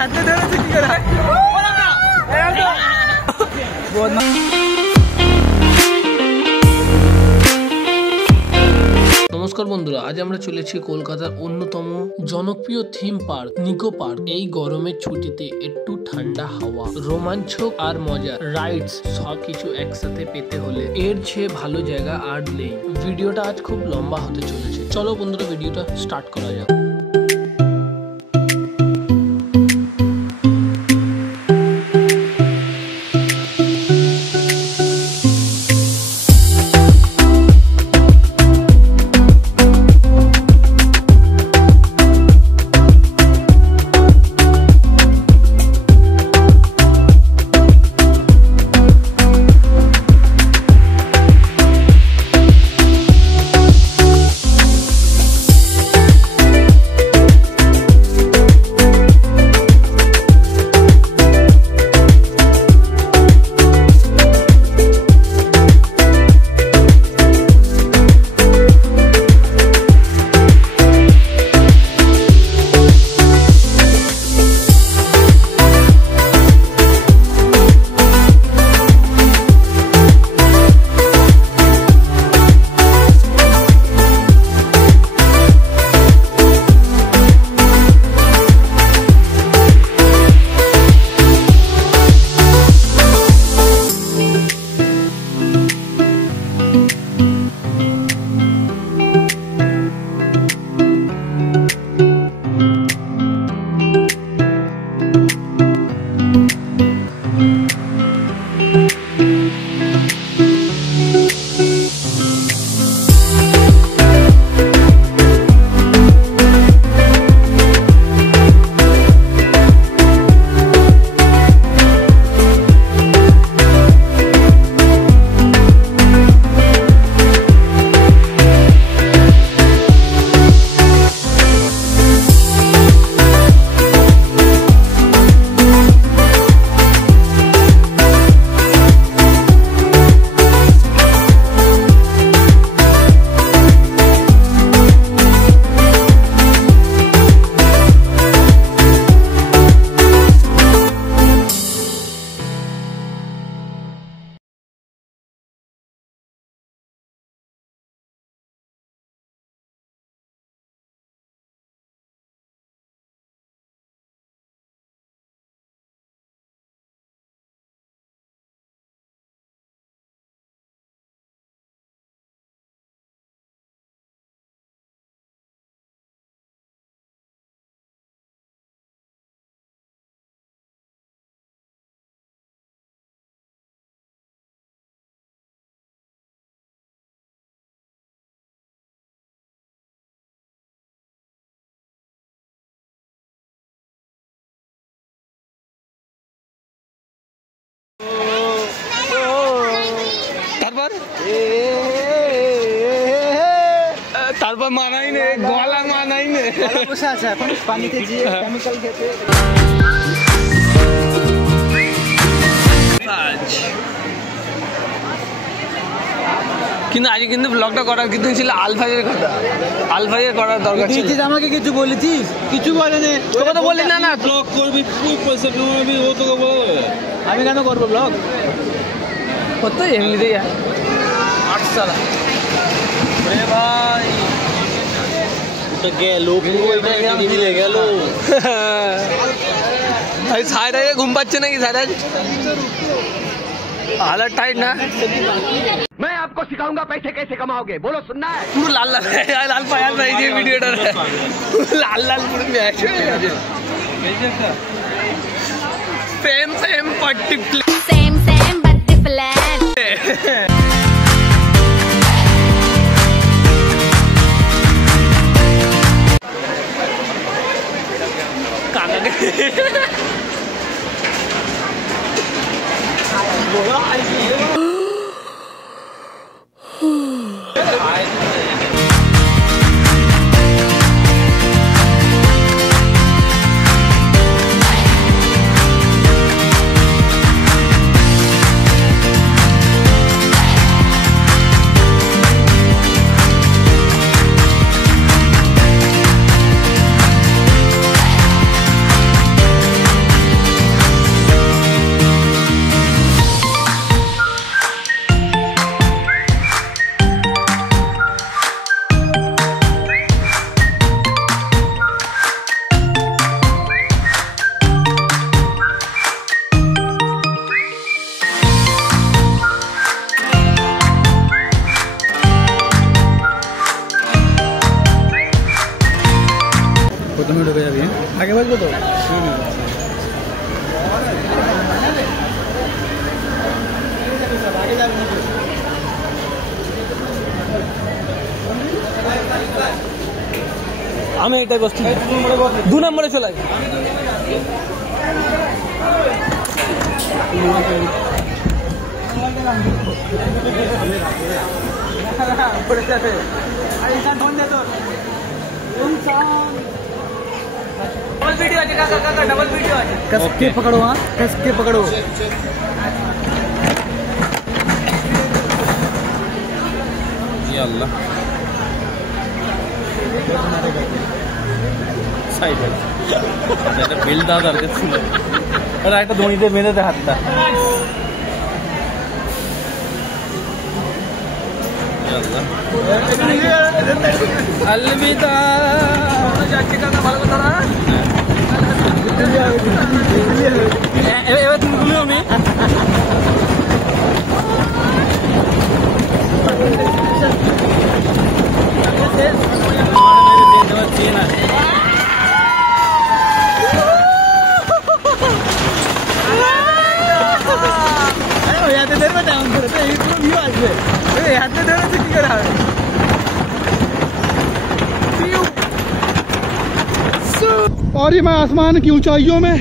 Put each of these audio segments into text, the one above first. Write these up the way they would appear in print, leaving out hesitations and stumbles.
হাতে ধরেছে কি করে নমস্কার বন্ধুরা, আজ আমরা চলেছি কলকাতার অন্যতম জনপ্রিয় থিম পার্ক নিকো পার্ক। এই গরমের ছুটিতে একটু ঠান্ডা হাওয়া, রোমাঞ্চক আর মজা রাইডস সবকিছু একসাথে পেতে হলে এর চেয়ে ভালো জায়গা আর নেই। ভিডিওটা আজ খুব লম্বা হতে চলেছে, চলো বন্ধুরা ভিডিওটা স্টার্ট করা যাক। তারপর মানাই নে, গলা মানাই নে, বসে আছে এখন পানিতে গিয়ে কেমিক্যাল খেতে। কিন্তু আজকে কিন্তু ব্লগটা করার কিন্তু ছিল আলফাজের কথা, আলফাজের করার দরকার ছিল। আমাকে কিছু বলেছিস? কিছু বলেনি, তোকে তো বললি না না ব্লগ করবি, তুই পয়সা কামাবি, ও তোকে বলবে। আমি কেন করবো ব্লগ? কত এমনিতেই আটশো ভাই গেল মিলে গেল। সাইডে ঘুম পাচ্ছে নাকি? সাইডে हालत टाइट ना। मैं आपको सिखाऊंगा पैसे कैसे कमाओगे, बोलो सुनना है। पूरा लाल लाल लाल पायल भाई ये वीडियो डर है, लाल लाल पूरा मैच सेम सेम पट्टी सेम सेम पट्टी प्लान काना के আমি এটাই বসছি, 2 নম্বরে চলে যাই। डबल वीडियो है काका, डबल वीडियो है। कस के पकड़ो, हाँ कस के पकड़ो। या अल्लाह साइड এটা বিল দাও দরকার ছিল। আর একটা দড়িতে বেঁধে দে হাতটা। या अल्लाह अलविदा। যাচ্ছে কাকা, ভালো কথা না। এবার তুমি বলিও আমি और ये मैं आसमान की ऊंचाइयों में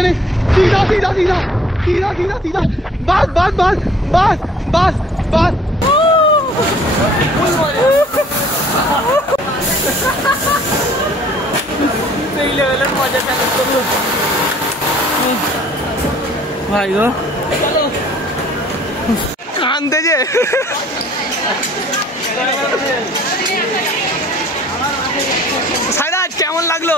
नहीं सीधा सीधा सीधा सीधा सीधा सीधा बस बस बस बस बस बस सही लेवल मजा भाई गो कांदे जे সাইরাজ কেমন লাগলো?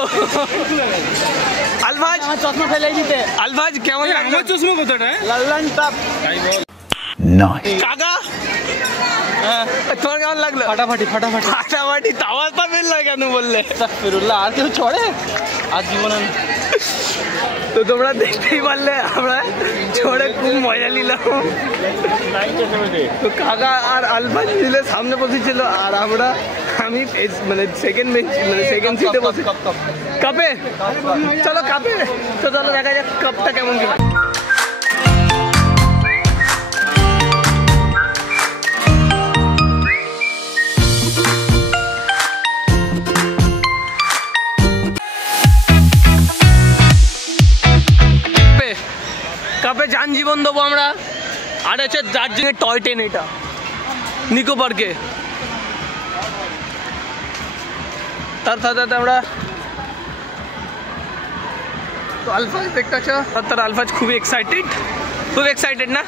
আলভাজ আমার চশমা ফেলে দিতে। আলভাজ কেমন লাগলো? আমার চশমা কোথাটা? লাল্লান টপ তাই বল। নাইস কাকা, তোমার কেমন লাগলো? ফাটাফাটি ফাটাফাটি ফাটাফাটি। তাওয়াজ পা মিললো কেন বললে? আস্তাগফিরুল্লাহ, আর কেউ চড়ে আর জীবনে? তো তোমরা দেখতেই পারলে আমরা চড়ে খুব মজা নিলাম। তো কাকা আর আলভাজ মিলে সামনে বসেছিল আর আমি মানে সেকেন্ড বেঞ্চ মানে সেকেন্ড সিটে বসে। কাপে চলো, কাপে তো চলো দেখা যাক কাপটা কেমন কি হয়। কাপে যান জীবন দেবো আমরা। আর হচ্ছে দার্জিলিংয়ের টয় ট্রেন, এটা নিকো পার্কে। তার সাথে আমরা তো আলফাজ দেখতে পাচ্ছ, তার আলফাজ খুবই এক্সাইটেড না?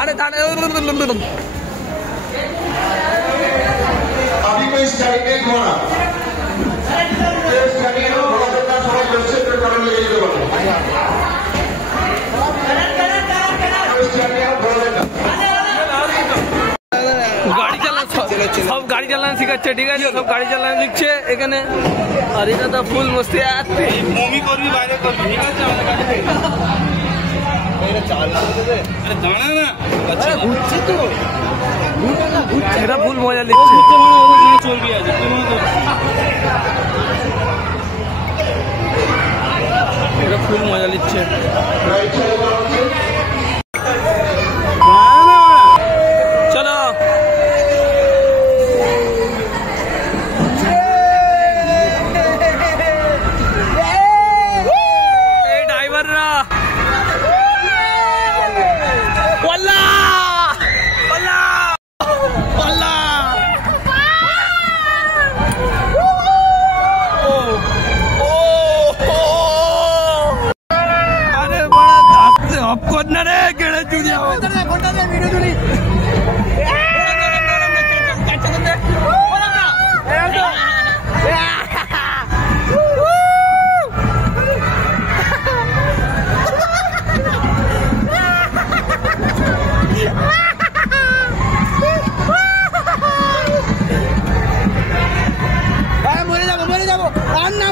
ধারে ধারে সব গাড়ি চালানো শিখাচ্ছে, ঠিক আছে, সব গাড়ি চালানো শিখছে এখানে। আর এটা তো ফুল মস্তি, মমি করবি বাইরে করবি, ঠিক আছে? দাঁড়া না, ঘুরছে তো, এটা ফুল মজা লিখছে। চলবি আছে এটা ফুল মজা লিখছে। চলো এই ড্রাইভাররা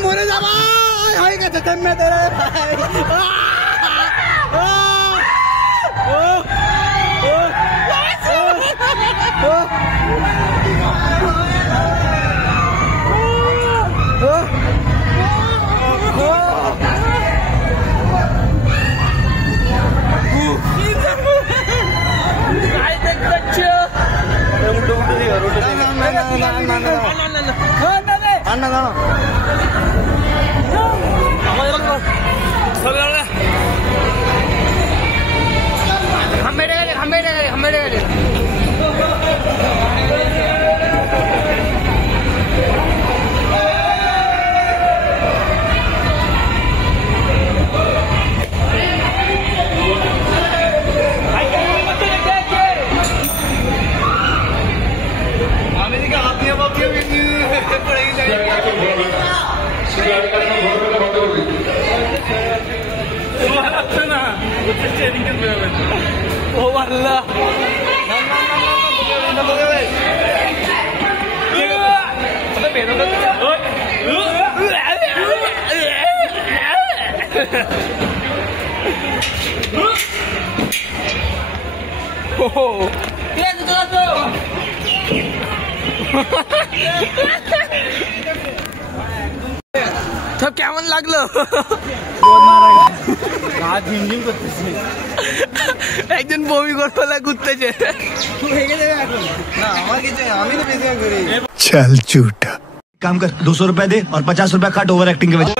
মরে যাবো হয়ে গেছে তেমনি তেরে अन्ना दाना हम बैठे সব কেমন লাগলো? একজন বমি করতে ঘুরতেছে। चल झूठा काम कर 200 रुपए दे और 50 रुपए काट ओवर एक्टिंग के वजह।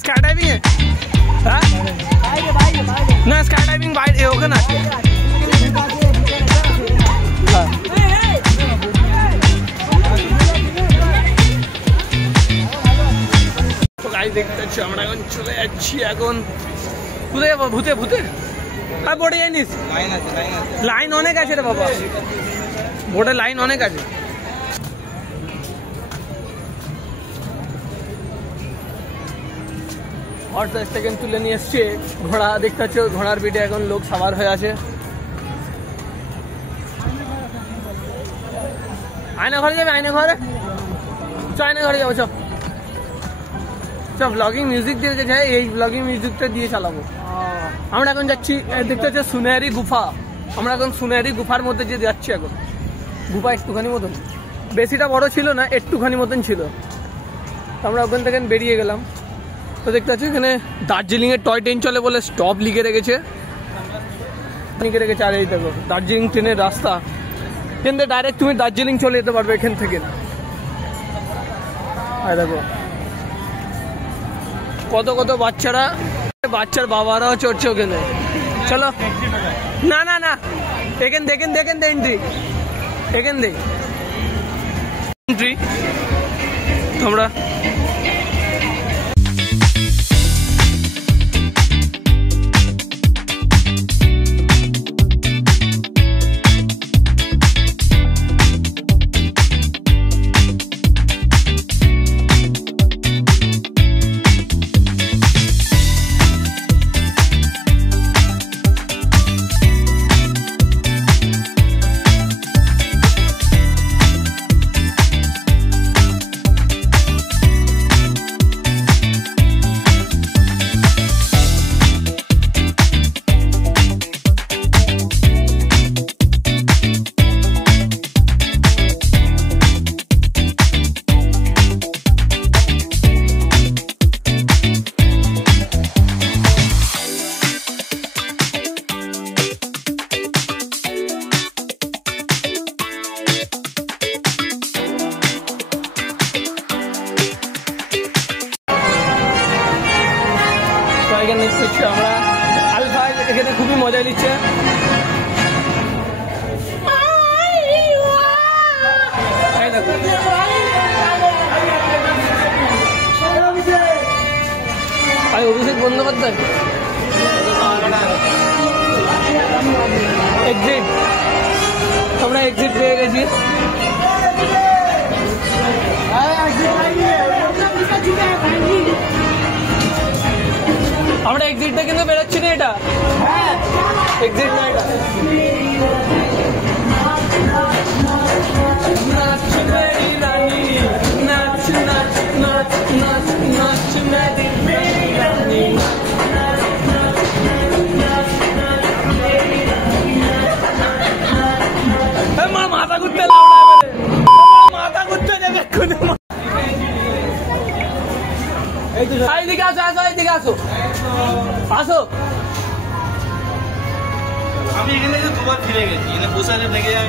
स्काई डाइविंग है ना, स्काई डाइविंग बाइट होगा ना। তো গাইস দেখতে পাচ্ছি আমরা এখন চলে যাচ্ছি এখন কোথায় যাবো? ভূতে ভূতে আর বোর্ডে জানিস লাইন অনেক আছে রে বাবা, বোর্ডে লাইন অনেক আছে। হর্স সেকেন্ড তুলে নিয়ে এসছে, ঘোড়া দেখতে পাচ্ছ, ঘোড়ার পিঠে এখন লোক সাবার হয়ে আছে। আয়না ঘরে যাবে, আয়না ঘরে চ, আয়না ঘরে যাবো চ। ব্লগিং মিউজিক দিয়ে যায়, এই ব্লগিং মিউজিকটা দিয়ে চালাবো। আমরা এখন যাচ্ছি, দেখতে পাচ্ছি সুনেহারি গুফা। আমরা এখন সুনেহারি গুফার মধ্যে যে যাচ্ছি। এখন গুফা একটুখানি মতন, বেশিটা বড় ছিল না, একটুখানি মতন ছিল। আমরা ওখান থেকে বেরিয়ে গেলাম। তো দেখতে পাচ্ছি এখানে দার্জিলিং এর টয় ট্রেন চলে বলে স্টপ লিখে রেখেছে আর এই দেখো দার্জিলিং ট্রেনের রাস্তা, এখান থেকে ডাইরেক্ট তুমি দার্জিলিং চলে যেতে পারবে এখান থেকে। আর দেখো কত কত বাচ্চার বাবারাও চড়ছে ওখানে। চলো না না না এখান দে এন্ট্রি তোমরা। আমরা আলফা এখানে খুবই মজা নিচ্ছে। অভিষেক বন্দ্যোপাধ্যায় এক্সিট, আমরা এক্সিট পেয়ে গেছি। আমরা এক্সিটটা কিন্তু বেরোচ্ছি না, এটা এক্সিট না এটা। মাথা ঘুরতে মাথা ঘুরতে যাবে। এইদিকে আসো এইদিকে আসো আসো। আমি এখানে দুবার ফিরে গেছি, এখানে বসে থেকে যাই।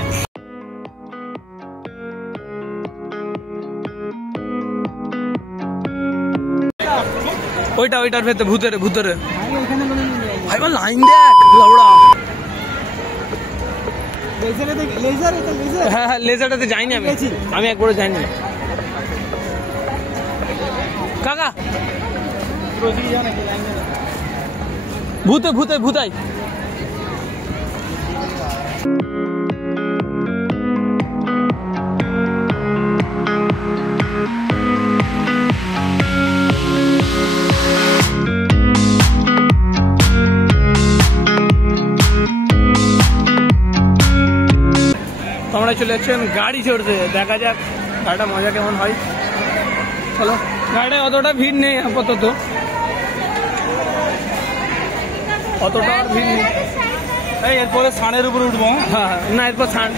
ওইটার ভেতরে ভূতরে ভাই লাইন দেখ লাউড়া। হ্যাঁ লেজারটাতে যাইনি আমি একবারও যাইনি কাকা। ভূতাই তোমরা চলে যাচ্ছেন গাড়ি চড়তে, দেখা যাক গাড়িটা মজা কেমন হয়। চলো, গাড়িটায় অতটা ভিড় নেই আপাতত, অতটা ভিড় নেই। এরপরে ছানের উপরে উঠবো। হ্যাঁ না এরপর ছান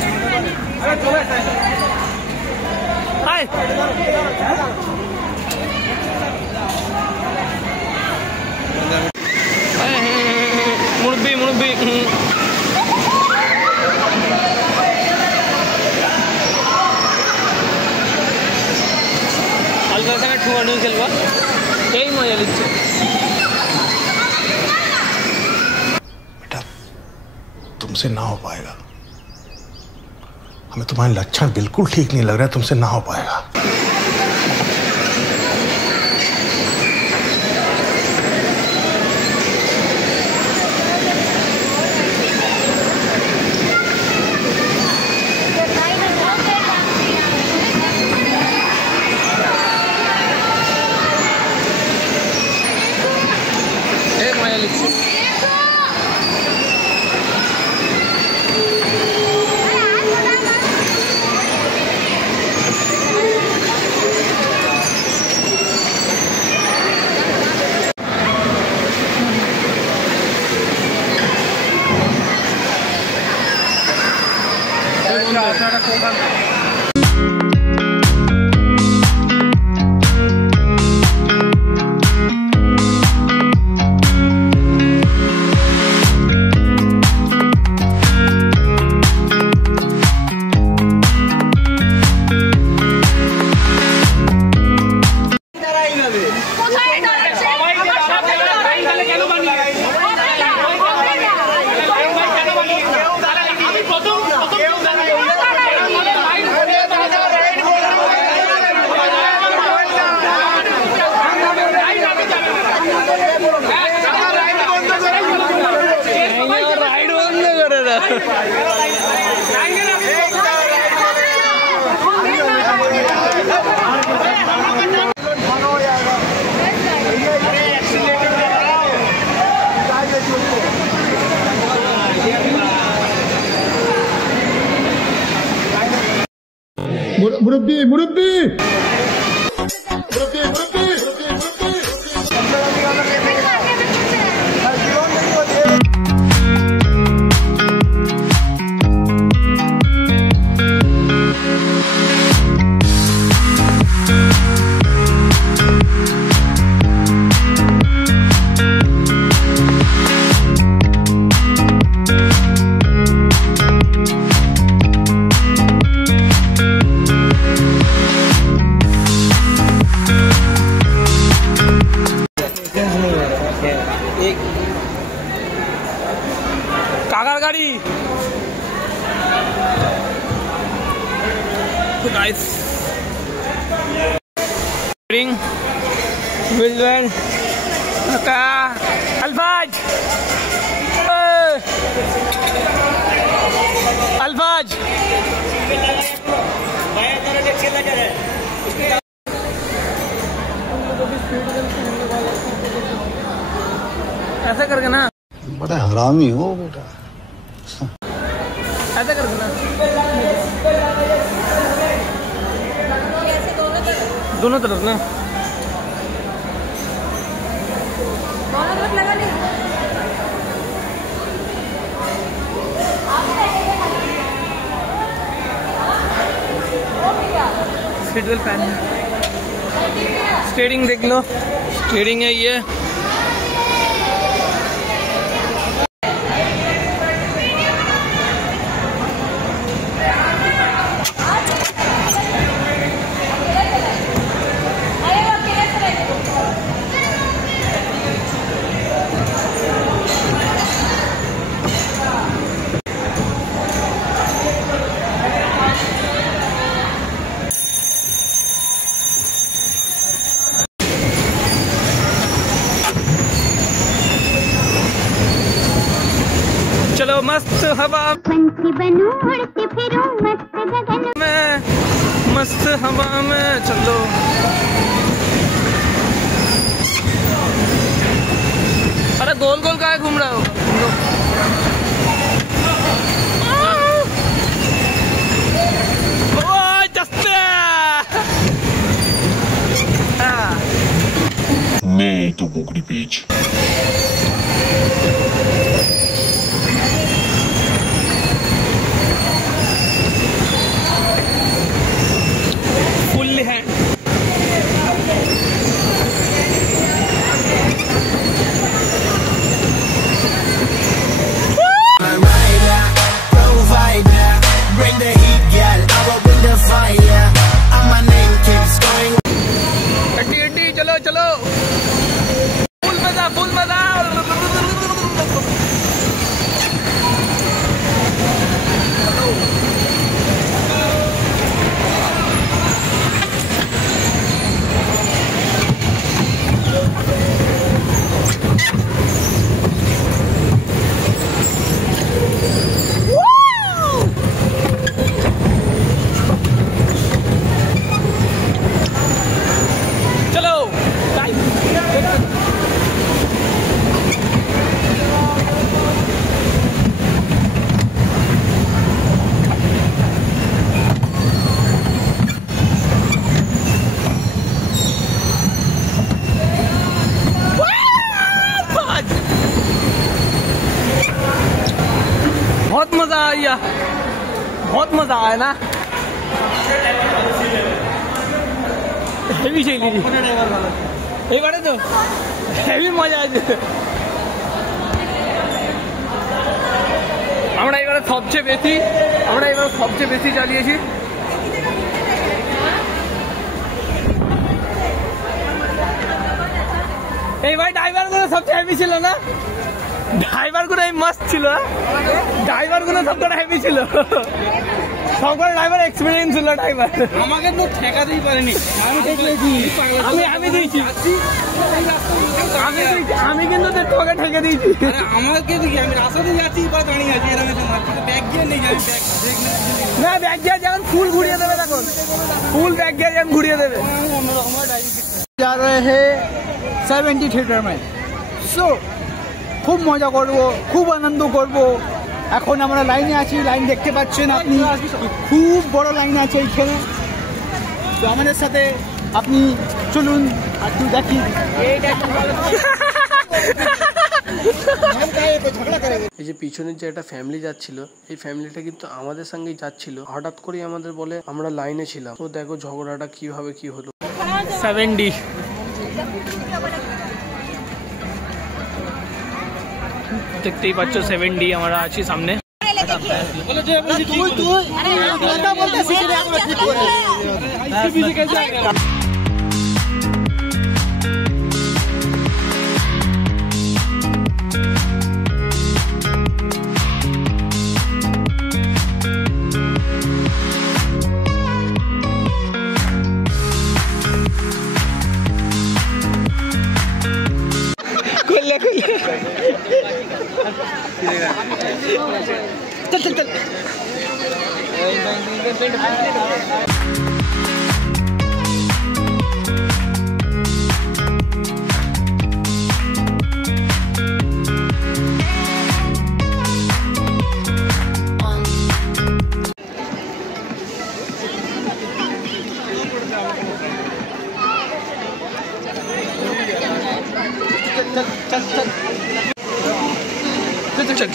মুরব্বি হালকা সঙ্গে ঠুয়ানো খেলবো, এই মজা দিচ্ছে। तुमसे ना हो पाएगा, हमें तुम्हारे लक्षण बिल्कुल ठीक नहीं लग रहा है, तुमसे ना हो पाएगा। मुरब्बी मुरब्बी कागड़ गाड़ी गाइस रिंग विलवेल का अल्फाज अल्फाज ऐसा करके ना बड़ा हरामी हो बेटा ऐसा करके ना दोनों तरफ ना लगा नहीं सीट बेल्ट पहन स्टीयरिंग देख लो स्टीयरिंग है ये चलो मस्त हवा बनूं उड़ती फिरूं मस्त गगन में मस्त हवा में चलो अरे गोल गोल कहाँ घूम रहा हो मैं तो बोकड़ी बीच फुल है चलो चलो फुल मजा फुल मजा बहुत मजा आया बहुत मजा आया ना हेवी चाहिए এই বারে তো হেভি মজা আছে আমরা এবারে সবচেয়ে বেশি চালিয়েছি এই ভাই ড্রাইভার গুলো সবচেয়ে হেভি ছিল না? ড্রাইভার গুলো মস্ত ছিল, ড্রাইভার গুলো সবকটা হেভি ছিল, সবকটা ড্রাইভার এক্সপিরিয়েন্স ছিল ড্রাইভার। আমাকে তো ঠেকাতেই পারেনি, আমি ঠেকেছি, আমি দিয়েছি, আমি কিন্তু তোকে ঠেকে দিয়েছি। আমাকে দেখি আমি রাস্তাতে যাচ্ছি বা দাঁড়িয়ে আছি, ব্যাগ গিয়ে নেই, না ব্যাগ গিয়ে যেমন ফুল ঘুরিয়ে দেবে, তখন ফুল ব্যাগ গিয়ে যেমন ঘুরিয়ে দেবে। जा रहे हैं 70 थिएटर में, सो খুব মজা করব, খুব আনন্দ করব। এখন আমরা লাইনে আছি, লাইন দেখতে পাচ্ছেন আপনি, খুব বড় লাইন আছে এইখানে। তো আমাদের সাথে আপনি চলুন একটু দেখি। এই যে পিছনের যে একটা ফ্যামিলি যাচ্ছিল, এই ফ্যামিলিটা কিন্তু আমাদের সঙ্গেই যাচ্ছিল। হঠাৎ করেই আমাদের বলে আমরা লাইনে ছিলাম, তো দেখো ঝগড়াটা কিভাবে কি হলো। 70 দেখতেই পাচ্ছ, 70 আমরা আছি সামনে। चल चल चल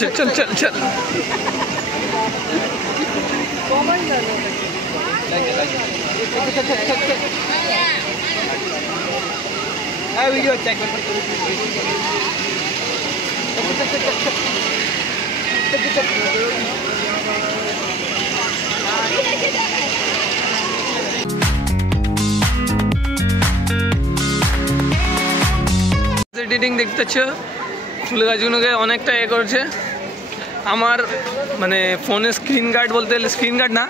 चल चल चल चल चल वीडियो चेक এডিটিং দেখতেছ, চুল গাছগুলোকে অনেকটা এ করছে। আমার মানে ফোনে স্ক্রিন গার্ড বলতে গেলে স্ক্রিন গার্ড না,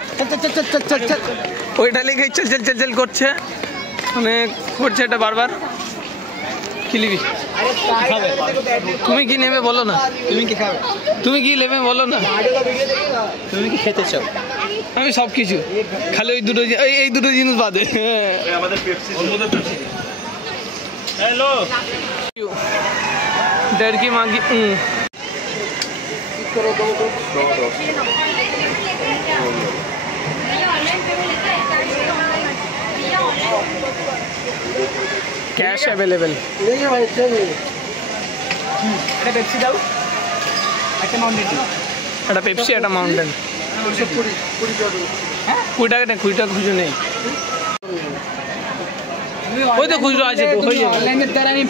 ওইটা লেগে চল চল চল চল করছে, মানে করছে এটা বারবার। কি নিবি? তুমি কি নেবে বলো না, তুমি কি নেবে বলো না, তুমি কি খেতে চাও? আমি সব কিছু, খালি ওই দুটো এই দুটো জিনিস বাদে। হ্যালো डर की मांगी कैश अवेलेबल। पेप्सी दाও, একটা মাউন্টেন, একটা পেপসি, একটা মাউন্টেন। 20 টাকা না, 20 টাকা খুঁজে নেই। ওই তো খুচরো আছে তো, হয়ে যাবে।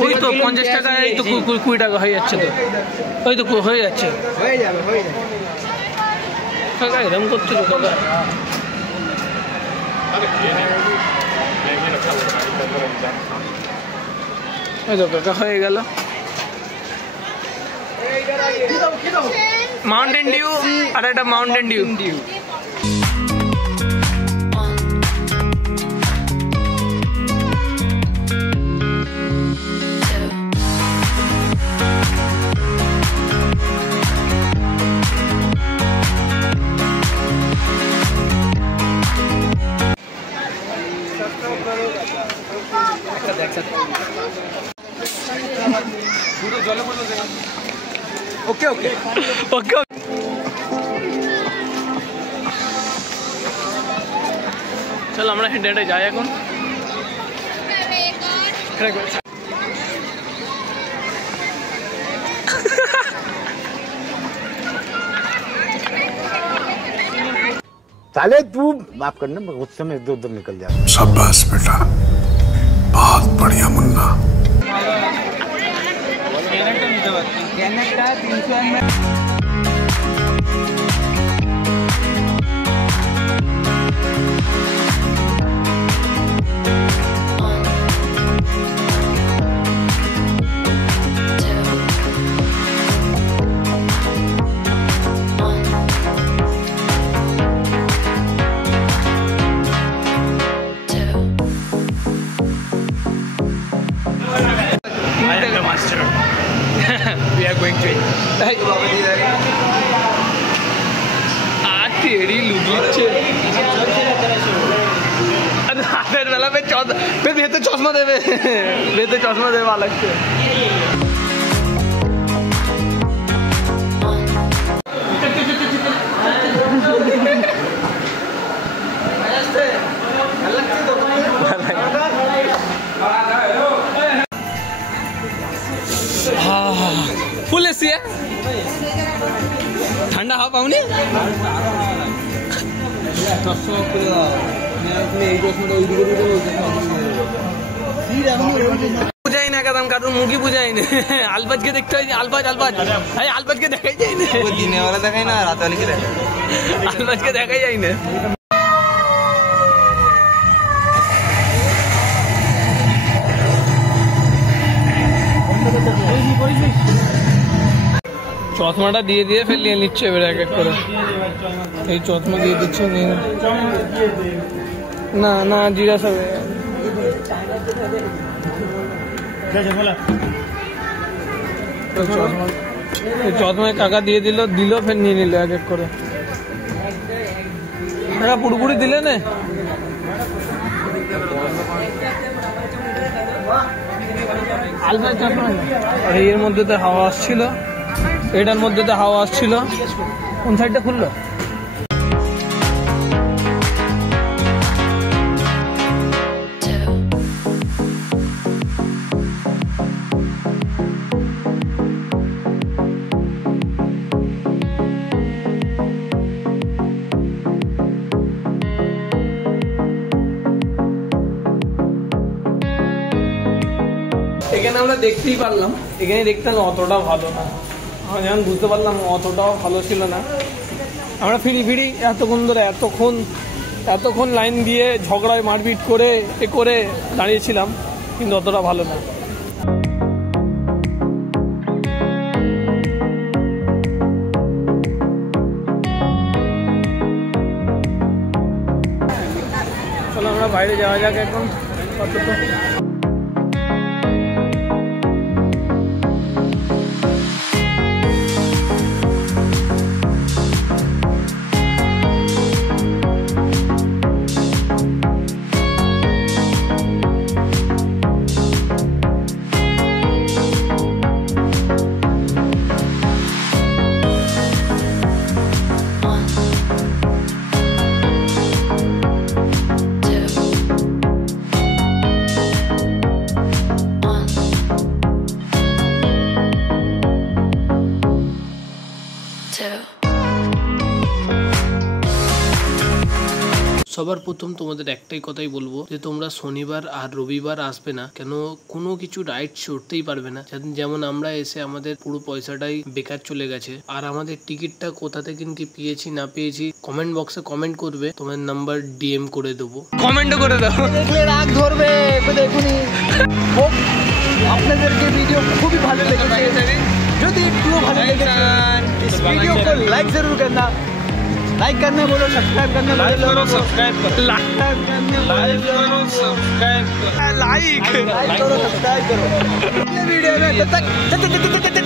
ওই তো 50 টাকা, এই তো 20 টাকা হয়ে যাচ্ছে তো, ওই তো হয়ে যাচ্ছে, হয়ে যাবে হয়ে যাবে। কাকা এরকম করছে তো কাকা, ওই তো কাকা হয়ে গেল। মাউন্টেন ডিউ আর একটা Mountain Dew. Okay okay okay चल আমরা হেঁটে হেঁটে যাই এখন। साले तू माफ करना, गुस्से में इधर उधर निकल जाता। शाबाश बेटा, बहुत बढ़िया Munna. we are going to तेरी लुगी रातेर बेला भेते चश्मा देवे अलग से फुल एसी है ठंडा हवा पाऊनी বুঝাই না কারণ কারণ মুখই বুঝাই না আলবাজকে দেখতে হয় আলবাজকে দেখাই যায় না দিনে বেলা দেখাই না রাত বেলাকে দেখাই আলবাজকে দেখাই যায় না চশমাটা দিয়ে দিয়ে ফেলিয়ে নিচ্ছে এবার এক এক করে এই চশমা দিয়ে দিচ্ছে না না জিরা সব চশমায় কাকা দিয়ে দিল ফের নিয়ে নিল এক এক করে পুরোপুরি দিলে না আর এর মধ্যে তো হাওয়া আসছিল এটার মধ্যে তো হাওয়া আসছিল কোন সাইডটা খুললো এখানে আমরা দেখতেই পারলাম এখানে দেখতাম অতটা ভালো না যেমন বুঝতে পারলাম অতটাও ভালো ছিল না আমরা ফিরি এতক্ষণ ধরে এতক্ষণ লাইন দিয়ে ঝগড়ায় মারপিট করে দাঁড়িয়েছিলাম কিন্তু অতটা ভালো না চলো আমরা বাইরে যাওয়া যাক এখন সবার প্রথম তোমাদের একটাই কথাই বলবো যে তোমরা শনিবার আর রবিবার আসবে না কেন কোনো কিছু রাইড চড়তেই পারবে না যেমন আমরা এসে আমাদের পুরো পয়সাটাই বেকার চলে গেছে আর আমাদের টিকিটটা কোথা থেকে কি পেয়েছি না পেয়েছি কমেন্ট বক্সে কমেন্ট করবে তোমার নাম্বার ডিএম করে দেবো কমেন্টও করে দাও দেখলে রাগ ধরবে দেখুনি আপনাদেরকে ভিডিও খুবই ভালো লেগেছে যদি একটু ভালো লেগেছে वीडियो को लाइक जरूर करना लाइक करना बोलो सब्सक्राइब करना बोलो सब्सक्राइब करो लाइक करो सब्सक्राइब करो लाइक करो सब्सक्राइब करो वीडियो में तब तक